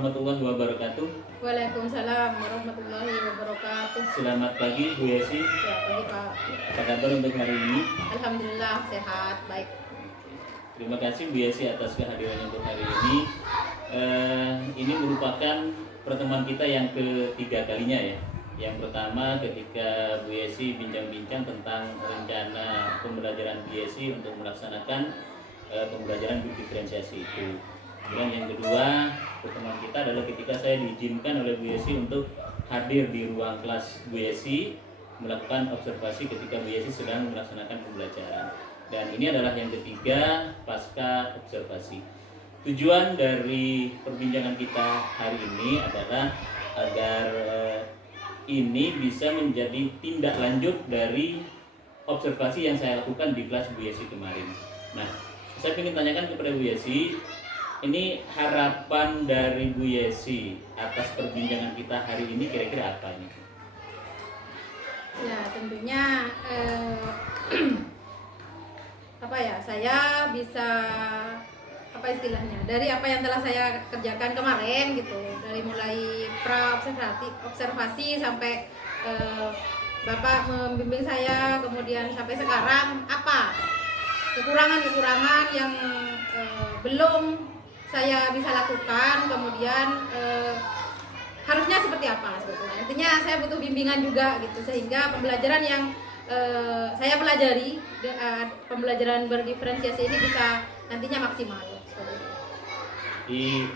warahmatullahi wabarakatuh. Waalaikumsalam warahmatullahi wabarakatuh. Selamat pagi Bu Yesi. Ya, pagi Pak. Apa kabar untuk hari ini? Alhamdulillah sehat, baik. Terima kasih Bu Yesi atas kehadirannya untuk hari ini. Ini merupakan pertemuan kita yang ketiga kalinya ya. Yang pertama ketika Bu Yesi bincang-bincang tentang rencana pembelajaran Bu Yesi untuk melaksanakan pembelajaran diferensiasi itu. Kemudian yang kedua pertemuan kita adalah ketika saya diizinkan oleh Bu Yesi untuk hadir di ruang kelas Bu Yesi melakukan observasi ketika Bu Yesi sedang melaksanakan pembelajaran. Dan ini adalah yang ketiga pasca observasi. Tujuan dari perbincangan kita hari ini adalah agar ini bisa menjadi tindak lanjut dari observasi yang saya lakukan di kelas Bu Yesi kemarin. Nah, saya ingin tanyakan kepada Bu Yesi, ini harapan dari Bu Yesi atas perbincangan kita hari ini kira-kira apa ini? Ya, tentunya saya bisa istilahnya dari apa yang telah saya kerjakan kemarin gitu, dari mulai observasi sampai Bapak membimbing saya, kemudian sampai sekarang apa kekurangan yang belum saya bisa lakukan, kemudian harusnya seperti apa sebetulnya. Intinya saya butuh bimbingan juga gitu, sehingga pembelajaran yang saya pelajari, pembelajaran berdiferensiasi ini bisa nantinya maksimal. Di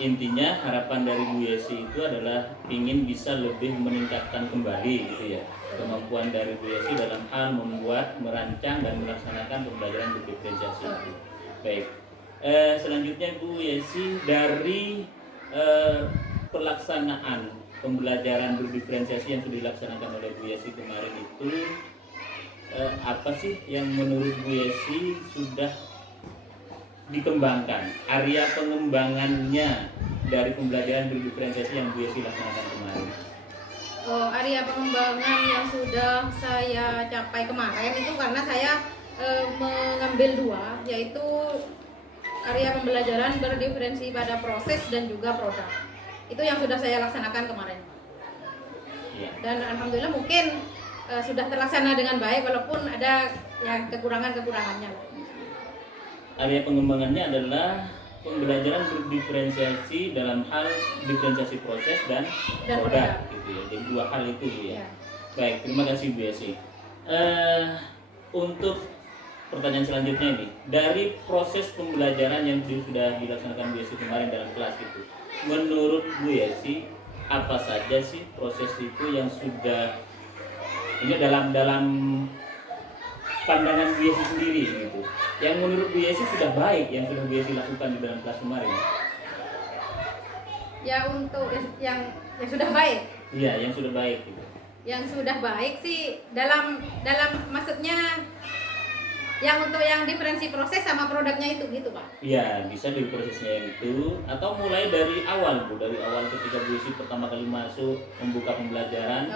intinya harapan dari Bu Yesi itu adalah ingin bisa lebih meningkatkan kembali gitu ya kemampuan dari Bu Yesi dalam hal membuat, merancang dan melaksanakan pembelajaran berdiferensiasi itu. Baik. Selanjutnya Bu Yesi, dari pelaksanaan pembelajaran berdiferensiasi yang sudah dilaksanakan oleh Bu Yesi kemarin itu, apa sih yang menurut Bu Yesi sudah dikembangkan, area pengembangannya dari pembelajaran berdiferensiasi yang Bu Yesi laksanakan kemarin? Area pengembangan yang sudah saya capai kemarin itu karena saya mengambil dua, yaitu area pembelajaran berdiferensi pada proses dan juga produk. Itu yang sudah saya laksanakan kemarin. Ya. Dan alhamdulillah mungkin sudah terlaksana dengan baik, walaupun ada ya kekurangannya. Area pengembangannya adalah pembelajaran berdiferensiasi dalam hal diferensiasi proses dan produk gitu ya. Jadi dua hal itu ya. Baik, terima kasih Bu Yesi. Untuk pertanyaan selanjutnya ini, dari proses pembelajaran yang sudah dilaksanakan Bu Yesi kemarin dalam kelas itu, menurut Bu Yesi apa saja sih proses itu yang sudah ini dalam pandangan Bu Yesi sendiri gitu, yang menurut Bu Yesi sudah baik yang sudah Bu Yesi lakukan di dalam kelas kemarin? Ya, untuk yang sudah baik. Iya, yang sudah baik gitu. Yang sudah baik sih dalam maksudnya yang untuk yang diferensi proses sama produknya itu gitu Pak? Iya, bisa dari prosesnya yang itu, atau mulai dari awal Bu, dari awal ketika Bu Yesi pertama kali masuk membuka pembelajaran.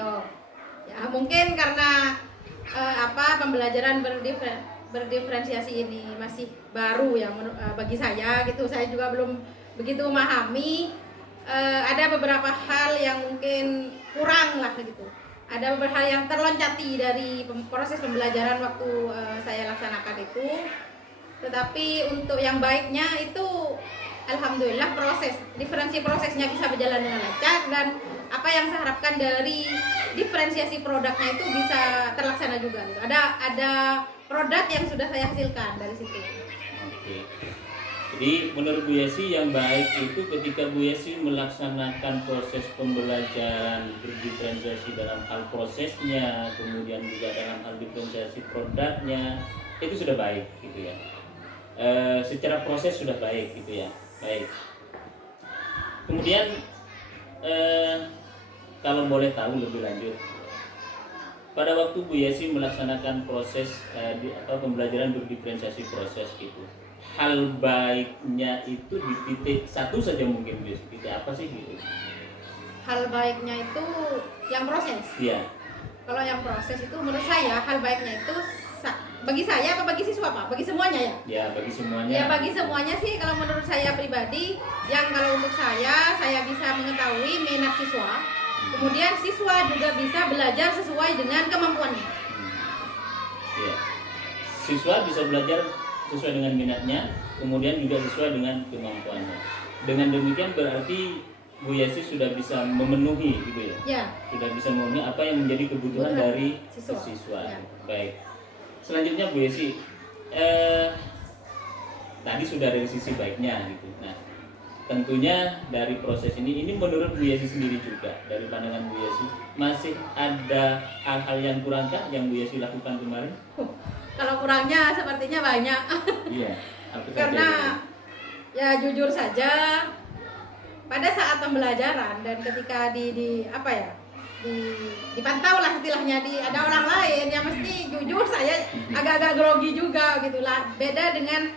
Ya mungkin karena pembelajaran berdiferensiasi ini masih baru ya bagi saya gitu, saya juga belum begitu memahami. Ada beberapa hal yang mungkin kurang lah gitu. Ada beberapa hal yang terloncati dari proses pembelajaran waktu saya laksanakan itu. Tetapi untuk yang baiknya itu alhamdulillah diferensi prosesnya bisa berjalan dengan lancar, dan apa yang saya harapkan dari diferensiasi produknya itu bisa terlaksana juga. Ada produk yang sudah saya hasilkan dari situ. Oke. Jadi menurut Bu Yesi yang baik itu ketika Bu Yesi melaksanakan proses pembelajaran berdiferensiasi dalam hal prosesnya, kemudian juga dalam hal diferensiasi produknya, itu sudah baik gitu ya. Secara proses sudah baik gitu ya. Baik. Kemudian kalau boleh tahu lebih lanjut, pada waktu Bu Yesi melaksanakan proses pembelajaran berdiferensiasi proses gitu, hal baiknya itu di titik satu saja mungkin Bu Yesi, titik apa sih gitu? Hal baiknya itu yang proses. Iya. Kalau yang proses itu menurut saya hal baiknya itu bagi saya apa bagi siswa Pak? Bagi semuanya ya? Ya, bagi semuanya. Ya bagi semuanya sih kalau menurut saya pribadi, yang kalau untuk saya bisa mengetahui minat siswa, kemudian siswa juga bisa belajar sesuai dengan kemampuannya. Ya. Siswa bisa belajar sesuai dengan minatnya, kemudian juga sesuai dengan kemampuannya. Dengan demikian berarti Bu Yesi sudah bisa memenuhi gitu ya? Ya. Sudah bisa memenuhi apa yang menjadi kebutuhan dari siswa. Ya. Baik. Selanjutnya Bu Yesi, tadi sudah dari sisi baiknya gitu. Nah, tentunya dari proses ini menurut Bu Yesi sendiri juga, dari pandangan Bu Yesi, masih ada hal-hal yang kurangkah yang Bu Yesi lakukan kemarin? Kalau kurangnya sepertinya banyak. Iya. Karena ya jujur saja pada saat pembelajaran dan ketika dipantau lah istilahnya, ada orang lain yang mesti jujur saya agak-agak grogi juga gitulah, beda dengan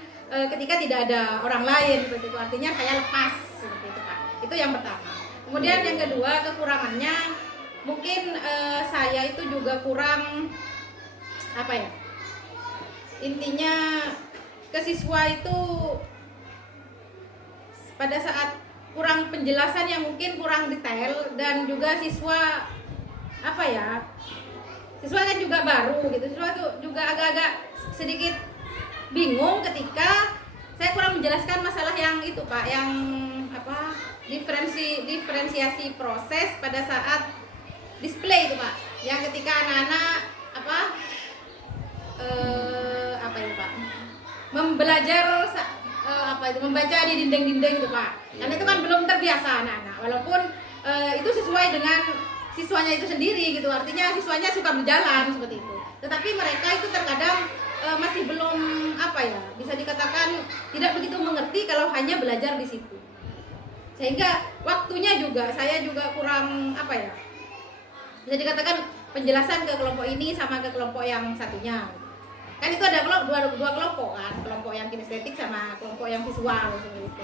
ketika tidak ada orang lain seperti itu, artinya saya lepas seperti itu Pak. Itu yang pertama. Kemudian yang kedua, kekurangannya mungkin saya itu juga kurang intinya ke siswa itu pada saat kurang penjelasan yang mungkin kurang detail, dan juga siswa siswa kan juga baru gitu, siswa tuh juga agak-agak sedikit bingung ketika saya kurang menjelaskan masalah yang itu Pak, yang diferensiasi proses pada saat display itu Pak, yang ketika anak-anak belajar membaca di dinding-dinding itu Pak. Karena itu kan belum terbiasa anak-anak. Walaupun itu sesuai dengan siswanya itu sendiri gitu. Artinya siswanya suka berjalan seperti itu. Tetapi mereka itu terkadang masih belum bisa dikatakan tidak begitu mengerti kalau hanya belajar di situ. Sehingga waktunya juga saya juga kurang bisa dikatakan penjelasan ke kelompok ini sama ke kelompok yang satunya. Kan itu ada dua kelompok kan, kelompok yang kinestetik sama kelompok yang visual seperti itu.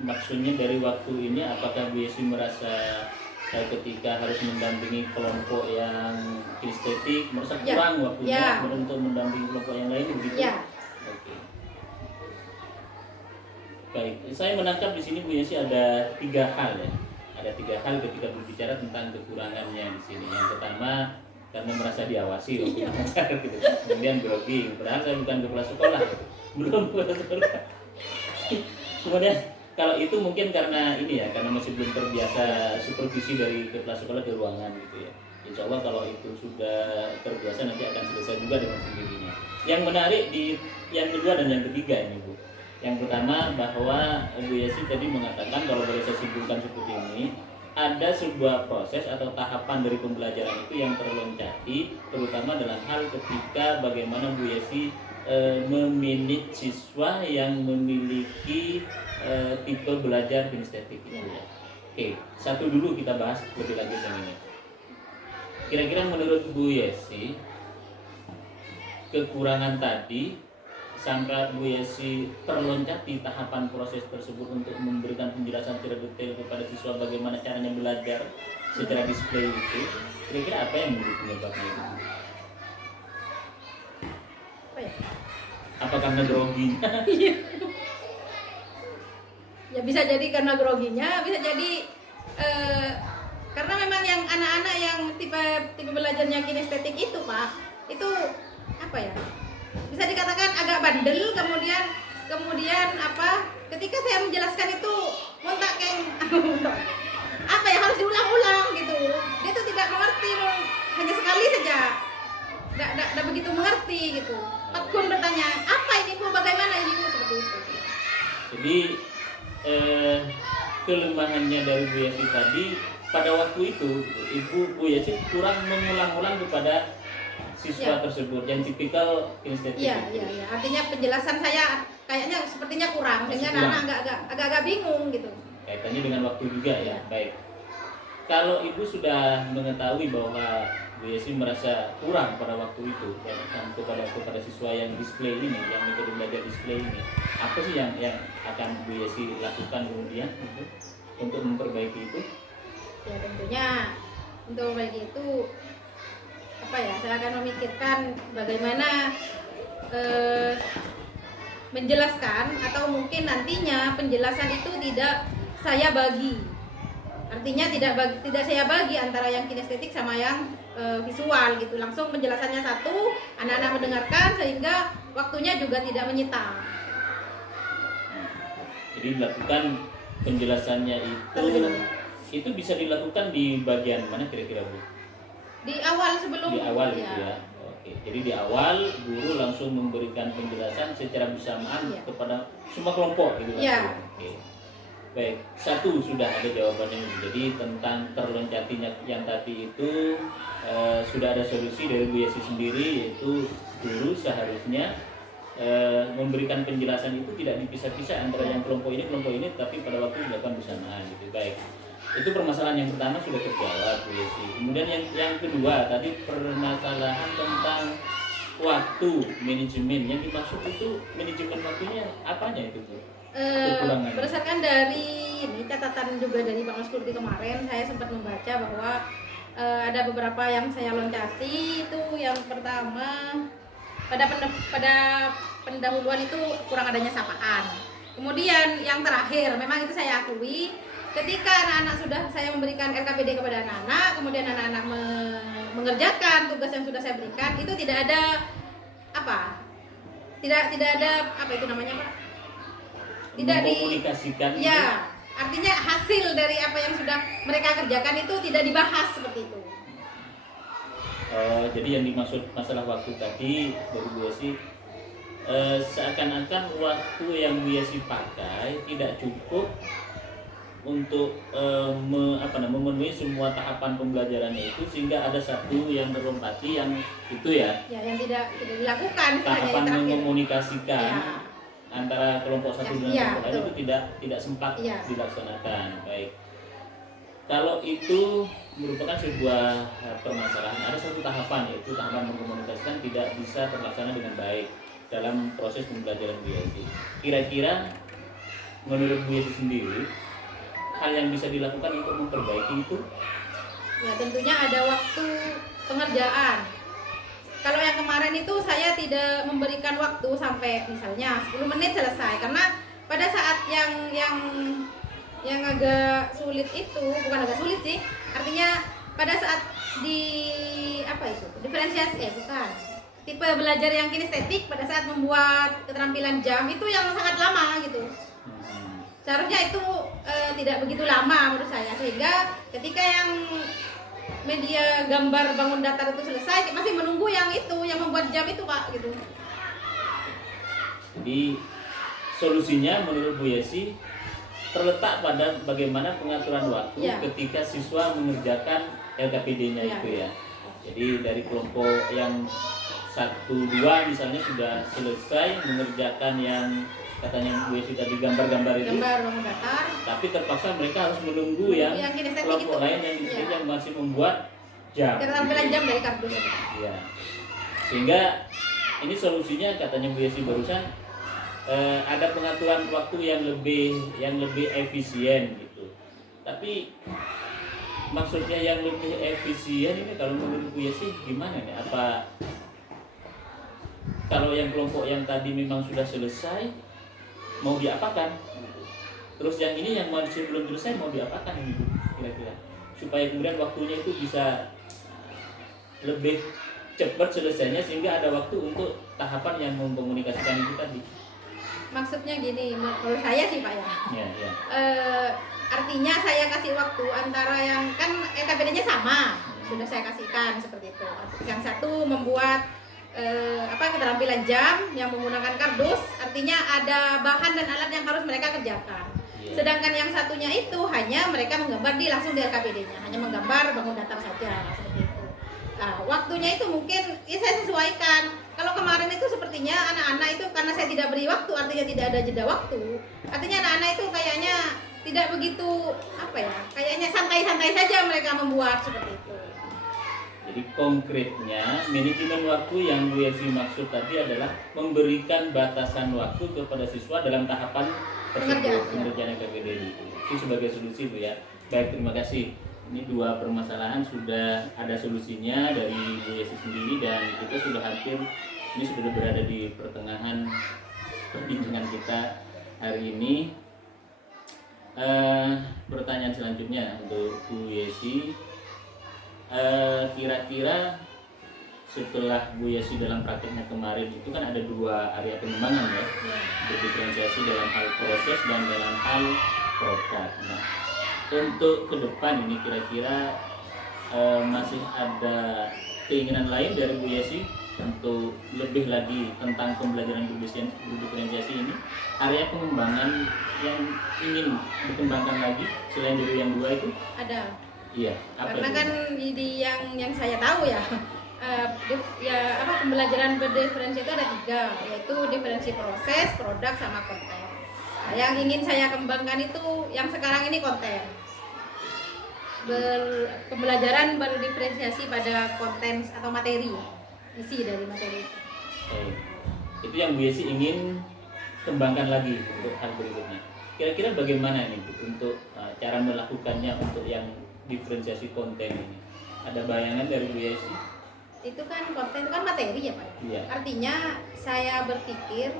Maksudnya dari waktu ini apakah Bu Yesi merasa ketika harus mendampingi kelompok yang kinestetik merasa kurang waktunya untuk mendampingi kelompok yang lain begitu? Ya. Oke. Baik, saya menangkap di sini Bu Yesi ada 3 hal ya. Ada 3 hal ketika berbicara tentang kekurangannya di sini. Yang pertama, karena merasa diawasi waktu belajar gitu. Kemudian grogi, padahal saya bukan kepala sekolah gitu. Belum kepala sekolah. Kemudian kalau itu mungkin karena karena masih belum terbiasa supervisi dari kepala sekolah ke ruangan gitu ya. Insya Allah kalau itu sudah terbiasa nanti akan selesai juga dengan sendirinya. Yang menarik di yang kedua dan yang ketiga ini Bu. Yang pertama bahwa Bu Yesi tadi mengatakan kalau boleh saya simpulkan seperti ini, ada sebuah proses atau tahapan dari pembelajaran itu yang terloncati, terutama dalam hal ketika bagaimana Bu Yesi memanage siswa yang memiliki tipe belajar kinestetik itu ya. Oke, satu dulu kita bahas lebih lanjut yang ini. Kira-kira menurut Bu Yesi, kekurangan tadi sampai Bu Yesi terloncati tahapan proses tersebut untuk memberikan penjelasan secara detail kepada siswa bagaimana caranya belajar secara display itu, kira-kira apa yang menjadi penyebabnya itu? Apa karena groginya? Ya bisa jadi karena groginya, bisa jadi karena memang yang anak-anak yang tipe belajarnya kinestetik itu Pak, itu bisa dikatakan agak bandel, kemudian ketika saya menjelaskan itu harus diulang-ulang gitu, dia tuh tidak mengerti, hanya sekali saja tidak begitu mengerti gitu. Pak Kun bertanya, apa ini Bu, bagaimana ini Bu, seperti itu. Jadi kelemahannya dari Bu Yesi tadi pada waktu itu Bu Yesi kurang mengulang-ulang kepada siswa tersebut yang tipikal kinestetik. Iya. Artinya penjelasan saya kayaknya sepertinya kurang, sehingga anak agak-agak bingung gitu. Kaitannya dengan waktu juga ya. Baik. Kalau Ibu sudah mengetahui bahwa Bu Yesi merasa kurang pada waktu itu ya, kepada siswa yang display ini, yang metode belajar display ini, apa sih yang akan Bu Yesi lakukan kemudian untuk memperbaiki itu? Ya tentunya untuk memperbaiki itu apa ya, saya akan memikirkan bagaimana eh, menjelaskan, atau mungkin nantinya penjelasan itu tidak saya bagi. Artinya tidak saya bagi antara yang kinestetik sama yang visual gitu. Langsung penjelasannya satu, anak-anak mendengarkan sehingga waktunya juga tidak menyita. Jadi dilakukan penjelasannya itu bisa dilakukan di bagian mana kira-kira Bu? Di awal sebelum Di awal gitu ya. Oke. Jadi di awal guru langsung memberikan penjelasan secara bersamaan kepada semua kelompok gitu kan. Iya. Oke. Baik, satu sudah ada jawabannya. Jadi tentang terloncatinya yang tadi itu sudah ada solusi dari Bu Yesi sendiri, yaitu guru seharusnya memberikan penjelasan itu tidak dipisah-pisah antara yang kelompok ini, tapi pada waktu dilakukan bersamaan gitu. Baik, itu permasalahan yang pertama sudah terjawab Bu Yesi. Kemudian yang kedua tadi permasalahan tentang waktu manajemen. Yang dimaksud itu manajemen waktunya apanya itu Bu? Berdasarkan dari ini catatan juga dari Pak Mas Kurti kemarin, saya sempat membaca bahwa ada beberapa yang saya loncati. Itu yang pertama, pada pendahuluan itu kurang adanya sapaan. Kemudian yang terakhir, memang itu saya akui, ketika anak-anak sudah saya memberikan RKPD kepada anak-anak, kemudian anak-anak mengerjakan tugas yang sudah saya berikan, itu tidak ada itu namanya Pak, tidak dikomunikasikan. Ya, artinya hasil dari apa yang sudah mereka kerjakan itu tidak dibahas seperti itu. Jadi yang dimaksud masalah waktu tadi dari Bu Yesi, seakan-akan waktu yang Bu Yesi pakai tidak cukup untuk memenuhi semua tahapan pembelajarannya itu, sehingga ada satu yang terlompati yang itu ya yang tidak dilakukan, tahapan mengomunikasikan antara kelompok satu dengan kelompok lain itu tidak sempat dilaksanakan. Baik, kalau itu merupakan sebuah permasalahan, ada satu tahapan, yaitu tahapan mengkomunikasikan tidak bisa terlaksana dengan baik dalam proses pembelajaran Bu Yesi. Kira-kira menurut Bu Yesi sendiri, hal yang bisa dilakukan untuk memperbaiki itu? Ya, tentunya ada waktu pengerjaan. Kalau yang kemarin itu saya tidak memberikan waktu sampai misalnya 10 menit selesai, karena pada saat yang agak sulit itu, bukan agak sulit sih, artinya pada saat diferensiasi tipe belajar yang kinestetik, pada saat membuat keterampilan jam itu yang sangat lama gitu. Seharusnya itu tidak begitu lama menurut saya, sehingga ketika yang media gambar bangun datar itu selesai, masih menunggu yang membuat jam itu Pak gitu. Jadi solusinya menurut Bu Yesi terletak pada bagaimana pengaturan waktu ketika siswa mengerjakan LKPD-nya itu ya. Jadi dari kelompok yang 1-2 misalnya sudah selesai mengerjakan yang katanya Bu Yesi tadi gambar-gambar itu, bangun datar, tapi terpaksa mereka harus menunggu yang kelompok lain yang masih membuat jam. Keterampilan jam dari kardus. Ya. Sehingga ini solusinya katanya Bu Yesi barusan, ada pengaturan waktu yang lebih efisien gitu. Tapi maksudnya yang lebih efisien ini kalau menurut Bu Yesi gimana nih? Apa kalau yang kelompok yang tadi memang sudah selesai mau diapakan? Terus yang ini yang masih belum selesai mau diapakan ini Bu? Kira-kira supaya kemudian waktunya itu bisa lebih cepat selesainya, sehingga ada waktu untuk tahapan yang mengkomunikasikan itu tadi. Maksudnya gini, menurut saya sih Pak ya. Artinya saya kasih waktu antara yang kan LKPD-nya sama, sudah saya kasihkan seperti itu. Yang satu membuat keterampilan jam yang menggunakan kardus, artinya ada bahan dan alat yang harus mereka kerjakan. Sedangkan yang satunya itu hanya mereka menggambar langsung di LKPD-nya, hanya menggambar bangun datar saja seperti itu. Nah, waktunya itu mungkin saya sesuaikan. Kalau kemarin itu sepertinya anak-anak itu karena saya tidak beri waktu, artinya tidak ada jeda waktu. Artinya anak-anak itu kayaknya tidak begitu kayaknya santai-santai saja mereka membuat seperti itu. Jadi konkretnya manajemen waktu yang Bu Yesi maksud tadi adalah memberikan batasan waktu kepada siswa dalam tahapan tersebut, pengerjaan LKPD itu sebagai solusi Bu ya. Baik, terima kasih Ini dua permasalahan sudah ada solusinya dari Bu Yesi sendiri, dan kita sudah hampir, ini sudah berada di pertengahan perbincangan kita hari ini. Pertanyaan selanjutnya untuk Bu Yesi, kira-kira setelah Bu Yesi dalam prakteknya kemarin itu kan ada dua area pengembangan ya, berdiferensiasi dalam hal proses dan dalam hal produk. Nah, untuk ke depan ini kira-kira masih ada keinginan lain dari Bu Yesi untuk lebih lagi tentang pembelajaran berdiferensiasi ini, area pengembangan yang ingin dikembangkan lagi selain dari yang dua itu? Ada. Iya. Apa Karena itu? kan di yang saya tahu ya, pembelajaran berdiferensiasi itu ada 3, yaitu diferensi proses, produk, sama konten. Nah, yang ingin saya kembangkan itu yang sekarang ini konten. Pembelajaran berdiferensiasi pada konten atau materi, isi dari materi itu. Baik. Itu yang Bu Yesi ingin kembangkan lagi untuk hal berikutnya. Kira-kira bagaimana nih Bu, untuk cara melakukannya untuk yang diferensiasi konten ini? Ada bayangan dari Bu Yesi? Itu kan konten itu kan materi ya Pak. Iya. Artinya saya berpikir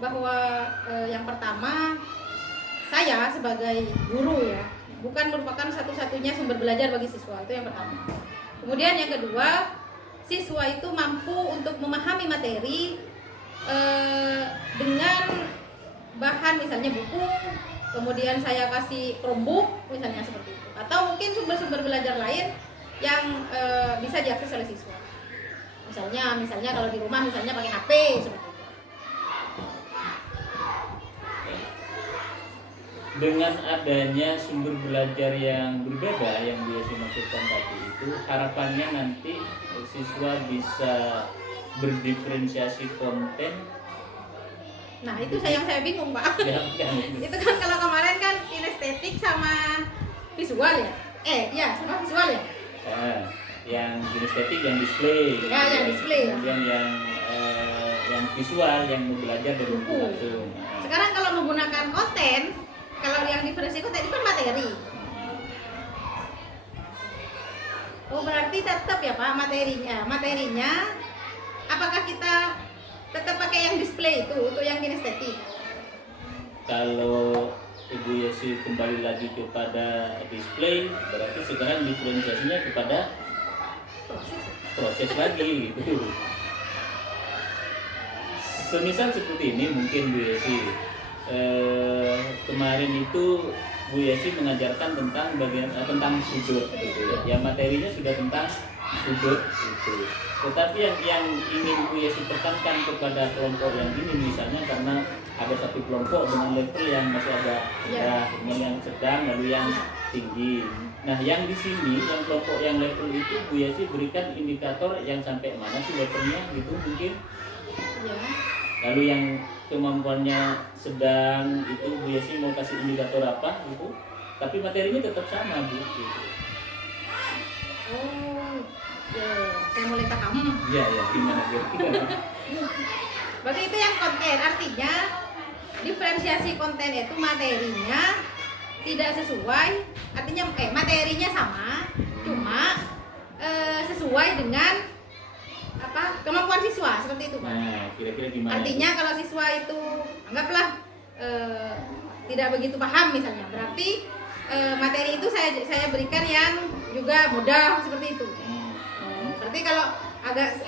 bahwa yang pertama, saya sebagai guru ya, bukan merupakan satu-satunya sumber belajar bagi siswa, itu yang pertama. Kemudian yang kedua, siswa itu mampu untuk memahami materi dengan bahan misalnya buku, kemudian saya kasih Chromebook misalnya seperti itu, atau mungkin sumber-sumber belajar lain yang bisa diakses oleh siswa. Misalnya kalau di rumah misalnya pakai HP seperti itu. Dengan adanya sumber belajar yang berbeda yang Bu Yesi maksudkan tadi itu, harapannya nanti siswa bisa berdiferensiasi konten. Nah itu yang saya bingung Pak. Ya, Itu kan kalau kemarin kan kinestetik sama visual ya, sama visual ya. Yang kinestetik, yang display, Ya, yang display. kemudian yang visual, yang belajar dari buku langsung. Sekarang kalau menggunakan konten, kalau yang diferensi konten itu kan materi. Oh berarti tetap ya Pak materinya. Apakah kita tetap pakai yang display itu untuk yang kinestetik? Kalau Ibu Yesi kembali lagi kepada display, berarti sekarang diferensiasinya kepada proses lagi gitu. Semisal seperti ini mungkin Bu Yesi, kemarin itu Bu Yesi mengajarkan tentang tentang sudut gitu ya. Yang materinya sudah tentang sudut itu. Tetapi yang ingin Bu Yesi tekankan kepada kelompok yang ini, misalnya karena ada satu kelompok dengan level yang masih agak rendah, kemudian yang sedang, lalu yang tinggi. Nah, yang di sini, yang kelompok yang level itu Bu Yesi berikan indikator yang sampai mana sih levelnya gitu mungkin. Ya. Lalu yang kemampuannya sedang itu Bu Yesi mau kasih indikator apa gitu. Tapi materinya tetap sama Bu gitu. Oh, ya, saya mulai paham. Iya, gimana kira-kira? Berarti itu yang konten, artinya diferensiasi konten itu materinya tidak sesuai, artinya materinya sama, cuma sesuai dengan kemampuan siswa seperti itu Pak. Nah, kira-kira gimana? Artinya kalau siswa itu anggaplah tidak begitu paham misalnya, berarti materi itu saya berikan yang juga mudah seperti itu. Berarti kalau agak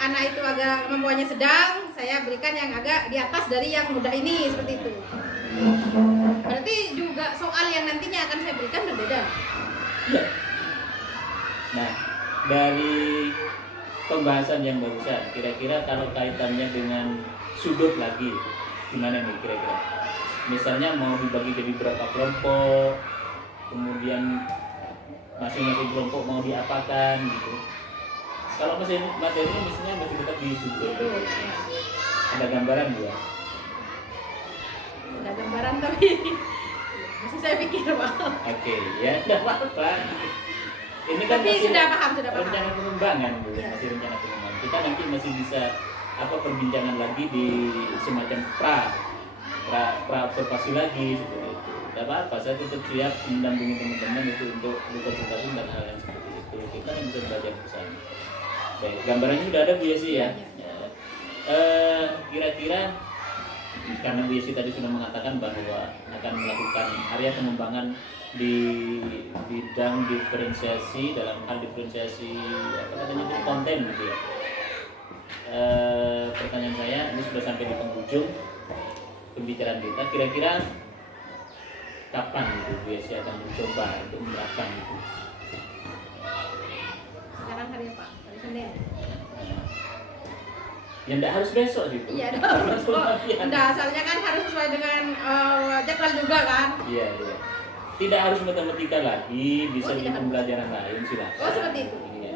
anak itu agak kemampuannya sedang, saya berikan yang agak di atas dari yang mudah ini seperti itu. Berarti juga soal yang nantinya akan saya berikan berbeda. Iya. Nah, dari pembahasan yang barusan, kira-kira kalau kaitannya dengan sudut lagi, gimana nih kira-kira? Misalnya mau dibagi jadi berapa kelompok, kemudian masing-masing kelompok mau diapakan gitu. Kalau materinya misalnya masih tetap di sudut, ada gambaran juga. Ada gambaran tapi masih saya pikir Pak. Oke, ya tidak apa-apa. Ini kan tapi masih sudah paham. rencana pengembangan, Bu. Masih rencana pengembangan. Kita nanti masih bisa perbincangan lagi di semacam pra observasi lagi seperti itu. Tidak apa-apa, saya tetap siap mendampingi teman-teman itu untuk berkonsultasi dan hal yang seperti itu. Kita yang bisa belajar bersama. Baik, gambarannya sudah ada Bu Yesi ya. Kira-kira karena Bu Yesi tadi sudah mengatakan bahwa akan melakukan area pengembangan di bidang diferensiasi, dalam hal diferensiasi apa katanya itu konten gitu ya. Pertanyaan saya ini sudah sampai di penghujung pembicaraan kita. Kira-kira kapan gitu Bu Yesi akan mencoba untuk menerapkan itu? Sekarang hari apa? Hari Senin. Ya enggak harus besok gitu. Iya, enggak, soalnya kan harus sesuai dengan jadwal juga kan. Iya, iya. Tidak harus matematika lagi, bisa di tidak pembelajaran lain silakan. Oh, seperti itu. Iya.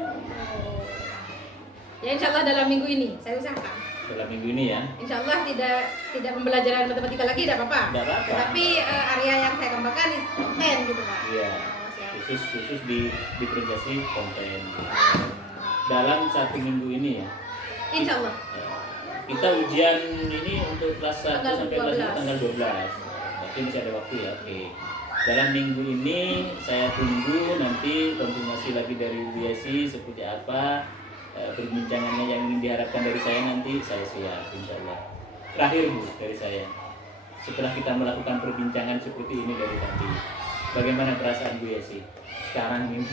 Ya insya Allah dalam minggu ini saya usahakan. Dalam minggu ini ya. Insya Allah tidak pembelajaran matematika lagi, tidak apa-apa. Tidak apa-apa. Tapi area yang saya kembangkan di konten gitu Pak. Iya. Oh, siap. Khusus di diferensiasi konten. Dalam 1 minggu ini ya. Insya Allah. Kita ujian ini untuk kelas 1 Tanggal sampai kelas 2 12. tanggal 12. Berarti masih ada waktu ya. Oke. Dalam minggu ini saya tunggu nanti konfirmasi lagi dari Bu Yesi seperti apa perbincangannya yang ingin diharapkan dari saya, nanti saya siap insya Allah. Terakhir Bu dari saya, setelah kita melakukan perbincangan seperti ini dari tadi, bagaimana perasaan Bu Yesi sekarang ini?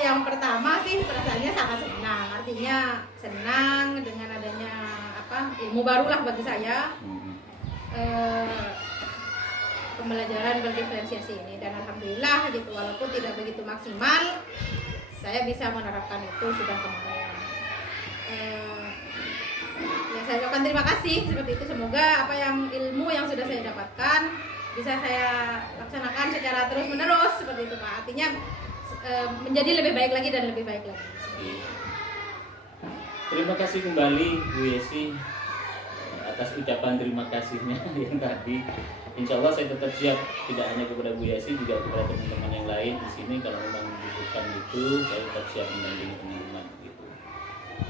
Yang pertama sih perasaannya sangat senang, artinya senang dengan adanya ilmu barulah bagi saya. Pembelajaran berdiferensiasi ini, dan alhamdulillah gitu, walaupun tidak begitu maksimal saya bisa menerapkan itu sudah kemarin. Ya saya ucapkan terima kasih seperti itu, semoga apa yang ilmu yang sudah saya dapatkan bisa saya laksanakan secara terus menerus seperti itu Pak, artinya menjadi lebih baik lagi dan lebih baik lagi. Terima kasih kembali Bu Yesi atas ucapan terima kasihnya yang tadi. Insya Allah saya tetap siap, tidak hanya kepada Bu Yesi, juga kepada teman-teman yang lain di sini. Kalau memang membutuhkan itu, saya tetap siap mendampingi teman-teman gitu.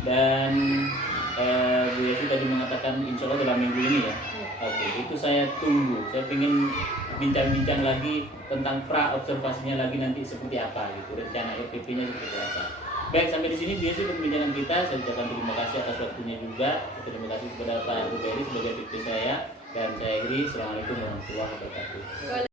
Dan Bu Yesi tadi mengatakan Insya Allah dalam minggu ini ya. Oke, itu saya tunggu. Saya ingin bincang-bincang lagi tentang pra observasinya lagi nanti seperti apa gitu, rencana RPP-nya seperti apa. Baik, sampai di sini Bu Yesi perbincangan kita. Saya ucapkan terima kasih atas waktunya juga. Terima kasih kepada Pak Ruberi sebagai VP saya. Dan saya akhiri, Assalamualaikum warahmatullahi wabarakatuh.